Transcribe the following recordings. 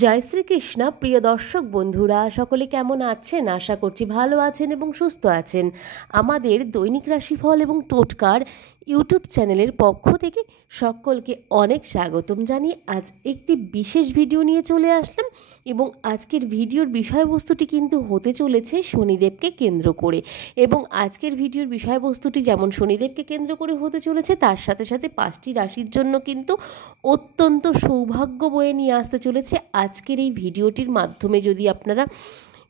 জয় শ্রীকৃষ্ণ। প্রিয় দর্শক বন্ধুরা সকলে কেমন আছেন? আশা করছি ভালো আছেন এবং সুস্থ আছেন। আমাদের দৈনিক রাশিফল এবং টোটকার ইউটিউব চ্যানেলের পক্ষ থেকে সকলকে অনেক স্বাগতম জানিয়ে আজ একটি বিশেষ ভিডিও নিয়ে চলে আসলাম এবং আজকের ভিডিওর বিষয়বস্তুটি কিন্তু হতে চলেছে শনিদেবকে কেন্দ্র করে। এবং আজকের ভিডিওর বিষয়বস্তুটি যেমন শনিদেবকে কেন্দ্র করে হতে চলেছে, তার সাথে সাথে 5টি রাশির জন্য কিন্তু অত্যন্ত সৌভাগ্য বয়ে নিয়ে আসতে চলেছে। আজকের এই ভিডিওটির মাধ্যমে যদি আপনারা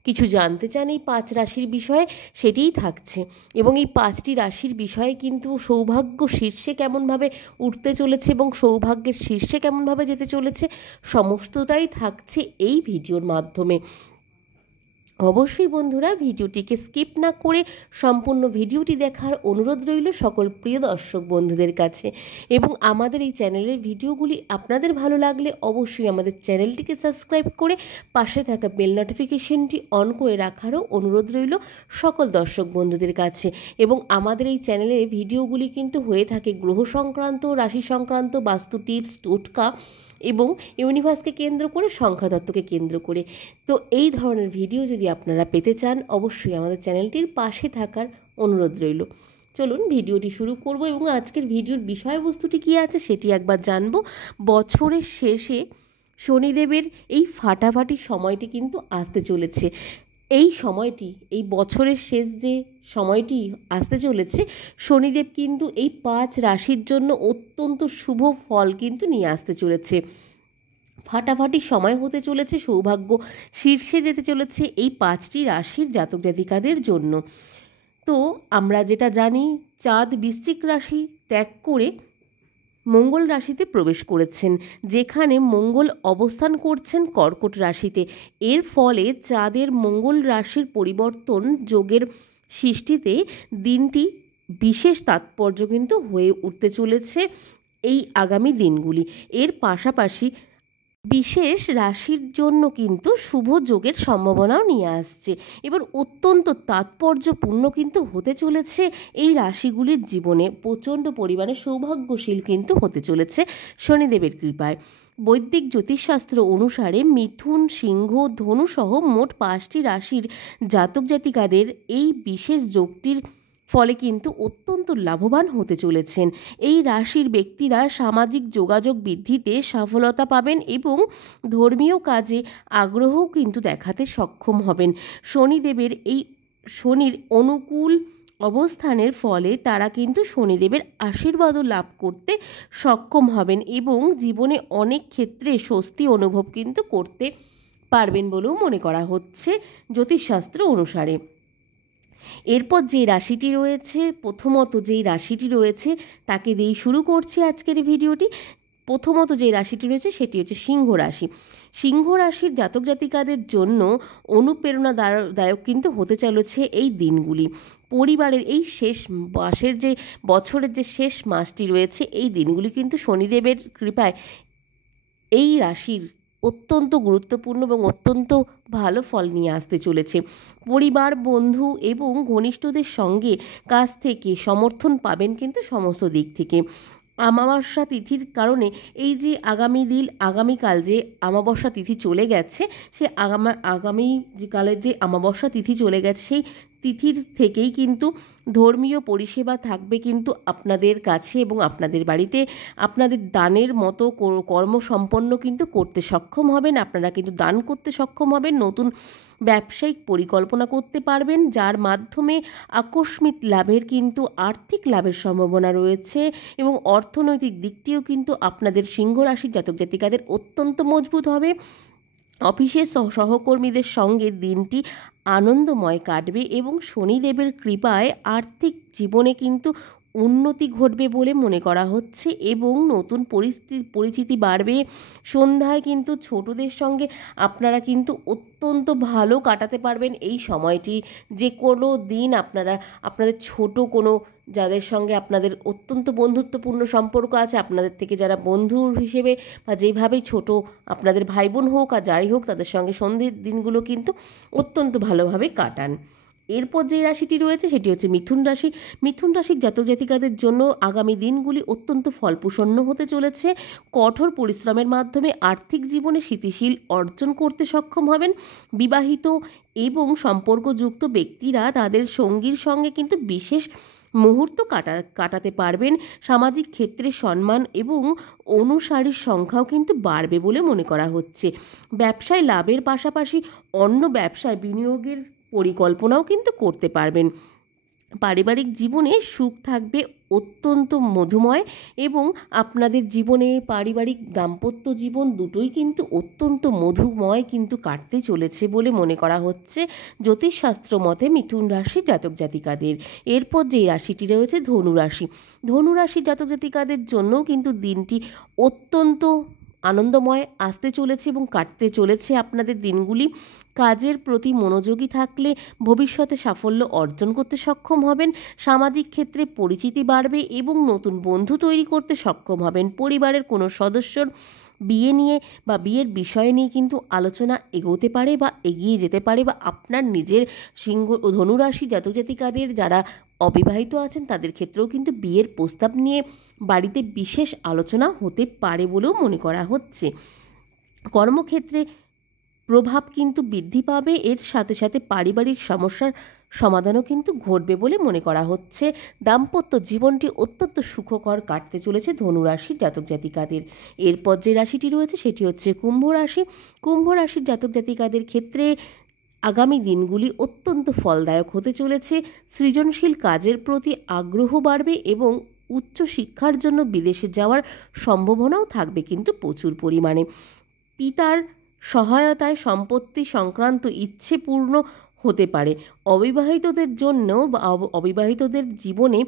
কিছু জানতে চান এই 5 রাশির বিষয়ে, সেটিই থাকছে। এবং এই 5টি রাশির বিষয়ে কিন্তু সৌভাগ্য শীর্ষে কেমনভাবে উঠতে চলেছে এবং সৌভাগ্যের শীর্ষে কেমনভাবে যেতে চলেছে, সমস্তটাই থাকছে এই ভিডিওর মাধ্যমে। অবশ্যই বন্ধুরা ভিডিওটিকে স্কিপ না করে সম্পূর্ণ ভিডিওটি দেখার অনুরোধ রইল সকল প্রিয় দর্শক বন্ধুদের কাছে। এবং আমাদের এই চ্যানেলের ভিডিওগুলি আপনাদের ভালো লাগলে অবশ্যই আমাদের চ্যানেলটিকে সাবস্ক্রাইব করে পাশে থাকা বেল নোটিফিকেশনটি অন করে রাখারও অনুরোধ রইল সকল দর্শক বন্ধুদের কাছে। এবং আমাদের এই চ্যানেলের ভিডিওগুলি কিন্তু হয়ে থাকে গ্রহ সংক্রান্ত, রাশি সংক্রান্ত, বাস্তু টিপস, টোটকা এবং ইউনিভার্সকে কেন্দ্র করে, সংখ্যাতত্ত্বকে কেন্দ্র করে। তো এই ধরনের ভিডিও যদি আপনারা পেতে চান অবশ্যই আমাদের চ্যানেলটির পাশে থাকার অনুরোধ রইল। চলুন ভিডিওটি শুরু করব এবং আজকের ভিডিওর বিষয়বস্তুটি কী আছে সেটি একবার জানব। বছরের শেষে শনিদেবের এই ফাটাফাটি সময়টি কিন্তু আসতে চলেছে। এই সময়টি, এই বছরের শেষ যে সময়টি আসতে চলেছে, শনিদেব কিন্তু এই 5 রাশির জন্য অত্যন্ত শুভ ফল কিন্তু নিয়ে আসতে চলেছে। ফাটাফাটি সময় হতে চলেছে, সৌভাগ্য শীর্ষে যেতে চলেছে এই 5টি রাশির জাতক জাতিকাদের জন্য। তো আমরা যেটা জানি, চাঁদ বৃশ্চিক রাশি ত্যাগ করে মঙ্গল রাশিতে প্রবেশ করেছেন, যেখানে মঙ্গল অবস্থান করছেন কর্কট রাশিতে। এর ফলে চাঁদের মঙ্গল রাশির পরিবর্তন যোগের সৃষ্টিতে দিনটি বিশেষ তাৎপর্য কিন্তু হয়ে উঠতে চলেছে এই আগামী দিনগুলি। এর পাশাপাশি বিশেষ রাশির জন্য কিন্তু শুভ যোগের সম্ভাবনাও নিয়ে আসছে। এবার অত্যন্ত তাৎপর্যপূর্ণ কিন্তু হতে চলেছে এই রাশিগুলির জীবনে, প্রচণ্ড পরিমাণে সৌভাগ্যশীল কিন্তু হতে চলেছে শনিদেবের কৃপায়। বৈদিক জ্যোতিষশাস্ত্র অনুসারে মিথুন, সিংহ, ধনু সহ মোট 5টি রাশির জাতক জাতিকাদের এই বিশেষ যোগটির ফলে কিন্তু অত্যন্ত লাভবান হতে চলেছেন। এই রাশির ব্যক্তিরা সামাজিক যোগাযোগ বৃদ্ধিতে সফলতা পাবেন এবং ধর্মীয় কাজে আগ্রহও কিন্তু দেখাতে সক্ষম হবেন। শনিদেবের এই শনির অনুকূল অবস্থানের ফলে তারা কিন্তু শনিদেবের আশীর্বাদও লাভ করতে সক্ষম হবেন এবং জীবনে অনেক ক্ষেত্রে স্বস্তি অনুভব কিন্তু করতে পারবেন বলেও মনে করা হচ্ছে জ্যোতিষশাস্ত্র অনুসারে। এরপর যে রাশিটি রয়েছে, প্রথমত যেই রাশিটি রয়েছে তাকে দিয়েই শুরু করছি আজকের ভিডিওটি। প্রথমত যে রাশিটি রয়েছে সেটি হচ্ছে সিংহ রাশি। সিংহ রাশির জাতক জাতিকাদের জন্য অনুপ্রেরণাদায়ক কিন্তু হতে চলেছে এই দিনগুলি। পরিবারের এই শেষ মাসের যে বছরের যে শেষ মাসটি রয়েছে, এই দিনগুলি কিন্তু শনিদেবের কৃপায় এই রাশির অত্যন্ত গুরুত্বপূর্ণ এবং অত্যন্ত ভালো ফল নিয়ে আসতে চলেছে। পরিবার, বন্ধু এবং ঘনিষ্ঠদের সঙ্গে কাছ থেকে সমর্থন পাবেন কিন্তু সমস্ত দিক থেকে। অমাবস্যা তিথির কারণে এই যে আগামীকাল যে অমাবস্যা তিথি চলে গেছে, সেই আগামী যে কালের যে অমাবস্যা তিথি চলে গেছে, সেই তিথির থেকেই কিন্তু ধর্মীয় পরিষেবা থাকবে কিন্তু আপনাদের কাছে এবং আপনাদের বাড়িতে। আপনাদের দানের মতো কর্ম সম্পন্ন কিন্তু করতে সক্ষম হবেন। আপনারা কিন্তু দান করতে সক্ষম হবেন, নতুন ব্যবসায়িক পরিকল্পনা করতে পারবেন, যার মাধ্যমে আকস্মিক লাভের কিন্তু আর্থিক লাভের সম্ভাবনা রয়েছে এবং অর্থনৈতিক দিকটিও কিন্তু আপনাদের সিংহ রাশির জাতক জাতিকাদের অত্যন্ত মজবুত হবে। অফিসের সহকর্মীদের সঙ্গে দিনটি আনন্দময় কাটবে এবং শনিদেবের কৃপায় আর্থিক জীবনে কিন্তু উন্নতি ঘটবে বলে মনে করা হচ্ছে এবং নতুন পরিচিতি বাড়বে। সন্ধ্যায় কিন্তু ছোটদের সঙ্গে আপনারা কিন্তু অত্যন্ত ভালো কাটাতে পারবেন এই সময়টি। যে কোনো দিন আপনাদের ছোট কোনো, যাদের সঙ্গে আপনাদের অত্যন্ত বন্ধুত্বপূর্ণ সম্পর্ক আছে, আপনাদের থেকে যারা বন্ধু হিসেবে বা যেইভাবেই ছোট আপনাদের ভাই বোন হোক আর যাই হোক, তাদের সঙ্গে সন্ধ্যের দিনগুলো কিন্তু অত্যন্ত ভালোভাবে কাটান। এরপর যে রাশিটি রয়েছে সেটি হচ্ছে মিথুন রাশি। মিথুন রাশির জাতক জাতিকাদের জন্য আগামী দিনগুলি অত্যন্ত ফলপ্রসন্ন হতে চলেছে। কঠোর পরিশ্রমের মাধ্যমে আর্থিক জীবনে স্থিতিশীল অর্জন করতে সক্ষম হবেন। বিবাহিত এবং সম্পর্কযুক্ত ব্যক্তিরা তাদের সঙ্গীর সঙ্গে কিন্তু বিশেষ মুহূর্ত কাটাতে পারবেন। সামাজিক ক্ষেত্রে সম্মান এবং অনুসারীর সংখ্যাও কিন্তু বাড়বে বলে মনে করা হচ্ছে। ব্যবসায় লাভের পাশাপাশি অন্য ব্যবসায় বিনিয়োগের পরিকল্পনাও কিন্তু করতে পারবেন। পারিবারিক জীবনে সুখ থাকবে অত্যন্ত মধুময় এবং আপনাদের জীবনে পারিবারিক দাম্পত্য জীবন দুটোই কিন্তু অত্যন্ত মধুময় কিন্তু কাটতে চলেছে বলে মনে করা হচ্ছে জ্যোতিষশাস্ত্র মতে মিথুন রাশির জাতক জাতিকাদের। এরপর যে রাশিটি রয়েছে ধনু রাশি। ধনু রাশির জাতক জাতিকাদের জন্যও কিন্তু দিনটি অত্যন্ত আনন্দময় আসতে চলেছে এবং কাটতে চলেছে আপনাদের দিনগুলি। কাজের প্রতি মনোযোগী থাকলে ভবিষ্যতে সাফল্য অর্জন করতে সক্ষম হবেন। সামাজিক ক্ষেত্রে পরিচিতি বাড়বে এবং নতুন বন্ধু তৈরি করতে সক্ষম হবেন। পরিবারের কোনো সদস্যর বিয়ে নিয়ে বা বিয়ের বিষয় নিয়ে কিন্তু আলোচনা এগোতে পারে বা এগিয়ে যেতে পারে, বা আপনার নিজের ধনুরাশি জাতক জাতিকাদের যারা অবিবাহিত আছেন তাদের ক্ষেত্রেও কিন্তু বিয়ের প্রস্তাব নিয়ে বাড়িতে বিশেষ আলোচনা হতে পারে বলেও মনে করা হচ্ছে। কর্মক্ষেত্রে প্রভাব কিন্তু বৃদ্ধি পাবে, এর সাথে সাথে পারিবারিক সমস্যার সমাধানও কিন্তু ঘটবে বলে মনে করা হচ্ছে। দাম্পত্য জীবনটি অত্যন্ত সুখকর কাটতে চলেছে ধনুরাশির জাতক জাতিকাদের। এরপর যে রাশিটি রয়েছে সেটি হচ্ছে কুম্ভ রাশি। কুম্ভ রাশির জাতক জাতিকাদের ক্ষেত্রে আগামী দিনগুলি অত্যন্ত ফলদায়ক হতে চলেছে। সৃজনশীল কাজের প্রতি আগ্রহ বাড়বে এবং উচ্চ শিক্ষার জন্য বিদেশে যাওয়ার সম্ভাবনাও থাকবে কিন্তু প্রচুর পরিমাণে। পিতার সহায়তায় সম্পত্তি সংক্রান্ত ইচ্ছে পূর্ণ হতে পারে। অবিবাহিতদের জন্য বা অবিবাহিতদের জীবনে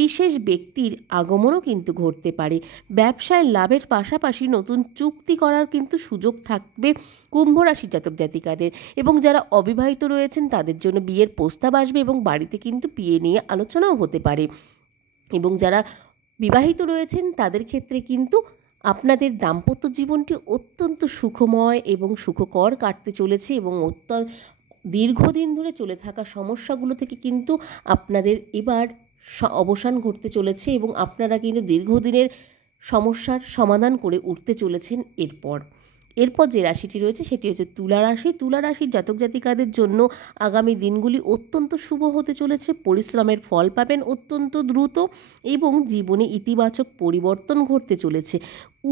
বিশেষ ব্যক্তির আগমনও কিন্তু ঘটতে পারে। ব্যবসায় লাভের পাশাপাশি নতুন চুক্তি করার কিন্তু সুযোগ থাকবে কুম্ভ রাশির জাতক জাতিকাদের। এবং যারা অবিবাহিত রয়েছেন তাদের জন্য বিয়ের প্রস্তাব আসবে এবং বাড়িতে কিন্তু বিয়ে নিয়ে আলোচনাও হতে পারে। এবং যারা বিবাহিত রয়েছেন তাদের ক্ষেত্রে কিন্তু আপনাদের দাম্পত্য জীবনটি অত্যন্ত সুখময় এবং সুখকর কাটতে চলেছে এবং দীর্ঘদিন ধরে চলে থাকা সমস্যাগুলো থেকে কিন্তু আপনাদের এবার অবসান ঘটতে চলেছে এবং আপনারা কিন্তু দীর্ঘদিনের সমস্যার সমাধান করে উঠতে চলেছেন। এরপর যে রাশিটি রয়েছে সেটি হচ্ছে তুলা রাশি। তুলা রাশির জাতক জাতিকাদের জন্য আগামী দিনগুলি অত্যন্ত শুভ হতে চলেছে। পরিশ্রমের ফল পাবেন অত্যন্ত দ্রুত এবং জীবনে ইতিবাচক পরিবর্তন ঘটতে চলেছে।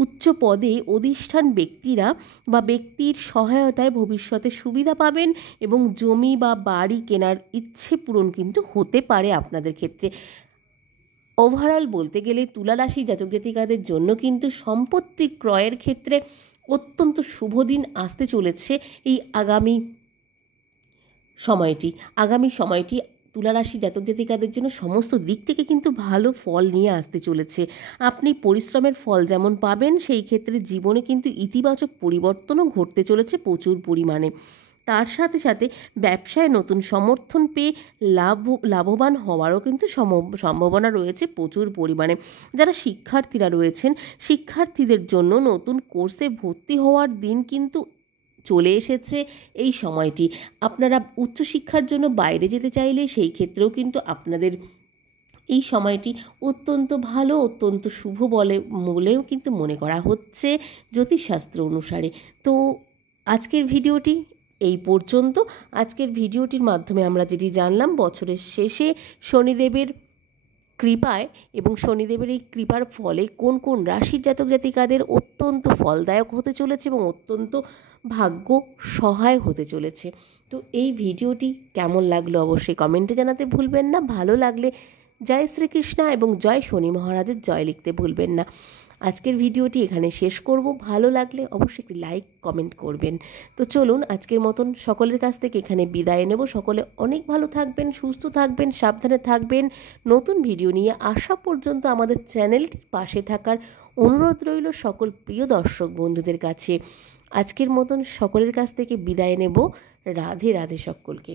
উচ্চ পদে অধিষ্ঠান ব্যক্তিরা বা ব্যক্তির সহায়তায় ভবিষ্যতে সুবিধা পাবেন এবং জমি বা বাড়ি কেনার ইচ্ছে পূরণ কিন্তু হতে পারে আপনাদের ক্ষেত্রে। ওভারঅল বলতে গেলে তুলা রাশি জাতক জাতিকাদের জন্য কিন্তু সম্পত্তি ক্রয়ের ক্ষেত্রে অত্যন্ত শুভ দিন আসতে চলেছে। এই আগামী সময়টি তুলারাশি জাতক জাতিকাদের জন্য সমস্ত দিক থেকে কিন্তু ভালো ফল নিয়ে আসতে চলেছে। আপনি পরিশ্রমের ফল যেমন পাবেন, সেই ক্ষেত্রে জীবনে কিন্তু ইতিবাচক পরিবর্তনও ঘটতে চলেছে প্রচুর পরিমাণে। তার সাথে সাথে ব্যবসায় নতুন সমর্থন পেয়ে লাভবান হওয়ারও কিন্তু সম্ভাবনা রয়েছে প্রচুর পরিমাণে। যারা শিক্ষার্থীরা রয়েছেন, শিক্ষার্থীদের জন্য নতুন কোর্সে ভর্তি হওয়ার দিন কিন্তু চলে এসেছে এই সময়টি। আপনারা উচ্চশিক্ষার জন্য বাইরে যেতে চাইলে সেই ক্ষেত্রেও কিন্তু আপনাদের এই সময়টি অত্যন্ত ভালো, অত্যন্ত শুভ বলেও কিন্তু মনে করা হচ্ছে জ্যোতিষশাস্ত্র অনুসারে। তো আজকের ভিডিওটি এই পর্যন্ত। আজকের ভিডিওটির মাধ্যমে আমরা যেটি জানলাম, বছরের শেষে শনিদেবের কৃপায় এবং শনিদেবের এই কৃপার ফলে কোন কোন রাশির জাতক জাতিকাদের অত্যন্ত ফলদায়ক হতে চলেছে এবং অত্যন্ত ভাগ্য সহায় হতে চলেছে। তো এই ভিডিওটি কেমন লাগলো অবশ্যই কমেন্টে জানাতে ভুলবেন না। ভালো লাগলে জয় শ্রীকৃষ্ণ এবং জয় শনি মহারাজের জয় লিখতে ভুলবেন না। আজকের ভিডিওটি এখানে শেষ করব। ভালো লাগলে অবশ্যই একটি লাইক কমেন্ট করবেন। তো চলুন আজকের মতন সকলের কাছ থেকে এখানে বিদায় নেব। সকলে অনেক ভালো থাকবেন, সুস্থ থাকবেন, সাবধানে থাকবেন। নতুন ভিডিও নিয়ে আসা পর্যন্ত আমাদের চ্যানেলটির পাশে থাকার অনুরোধ রইল সকল প্রিয় দর্শক বন্ধুদের কাছে। আজকের মতন সকলের কাছ থেকে বিদায় নেব। রাধে রাধে সকলকে।